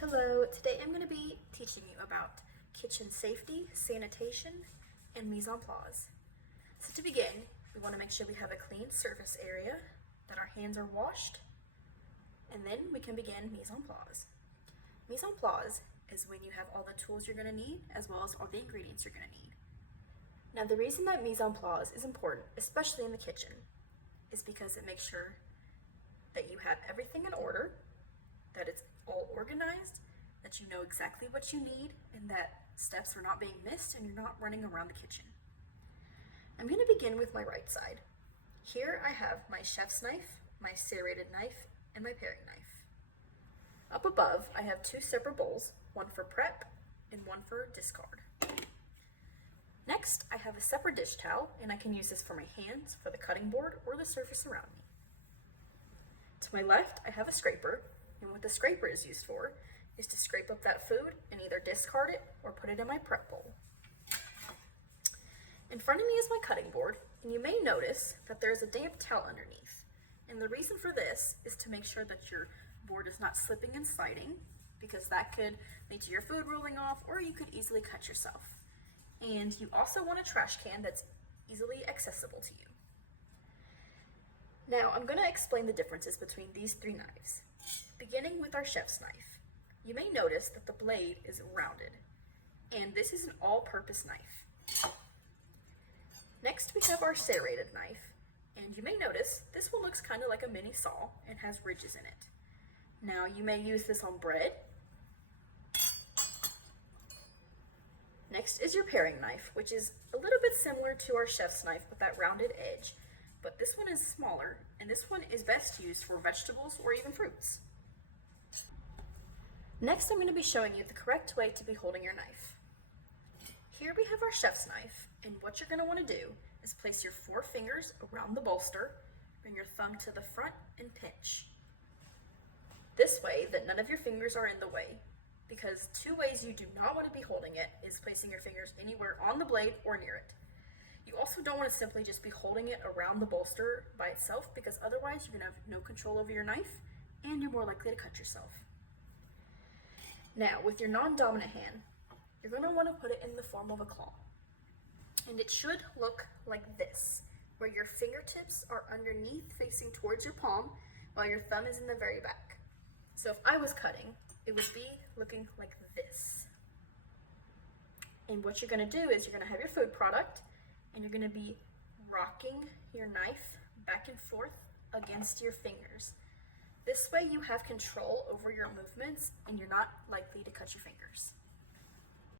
Hello, today I'm going to be teaching you about kitchen safety, sanitation, and mise en place. So to begin, we want to make sure we have a clean surface area, that our hands are washed, and then we can begin mise en place. Mise en place is when you have all the tools you're going to need as well as all the ingredients you're going to need. Now the reason that mise en place is important, especially in the kitchen, is because it makes sure that you have everything in order, that it's all organized, that you know exactly what you need, and that steps are not being missed and you're not running around the kitchen. I'm going to begin with my right side. Here I have my chef's knife, my serrated knife, and my paring knife. Up above, I have two separate bowls, one for prep and one for discard. Next, I have a separate dish towel, and I can use this for my hands, for the cutting board, or the surface around me. To my left, I have a scraper, and what the scraper is used for is to scrape up that food and either discard it or put it in my prep bowl. In front of me is my cutting board, and you may notice that there is a damp towel underneath. And the reason for this is to make sure that your board is not slipping and sliding, because that could lead to your food rolling off, or you could easily cut yourself. And you also want a trash can that's easily accessible to you. Now I'm going to explain the differences between these three knives. Beginning with our chef's knife, you may notice that the blade is rounded, and this is an all-purpose knife. Next we have our serrated knife, and you may notice this one looks kind of like a mini saw and has ridges in it. Now you may use this on bread. Next is your paring knife, which is a little bit similar to our chef's knife with that rounded edge, but this one is smaller, and this one is best used for vegetables or even fruits. Next, I'm going to be showing you the correct way to be holding your knife. Here we have our chef's knife, and what you're going to want to do is place your 4 fingers around the bolster, bring your thumb to the front, and pinch. This way that none of your fingers are in the way, because 2 ways you do not want to be holding it is placing your fingers anywhere on the blade or near it. You also don't want to simply just be holding it around the bolster by itself, because otherwise you're going to have no control over your knife and you're more likely to cut yourself. Now, with your non-dominant hand, you're going to want to put it in the form of a claw. And it should look like this, where your fingertips are underneath facing towards your palm while your thumb is in the very back. So if I was cutting, it would be looking like this. And what you're going to do is you're going to have your food product, and you're going to be rocking your knife back and forth against your fingers. This way you have control over your movements and you're not likely to cut your fingers.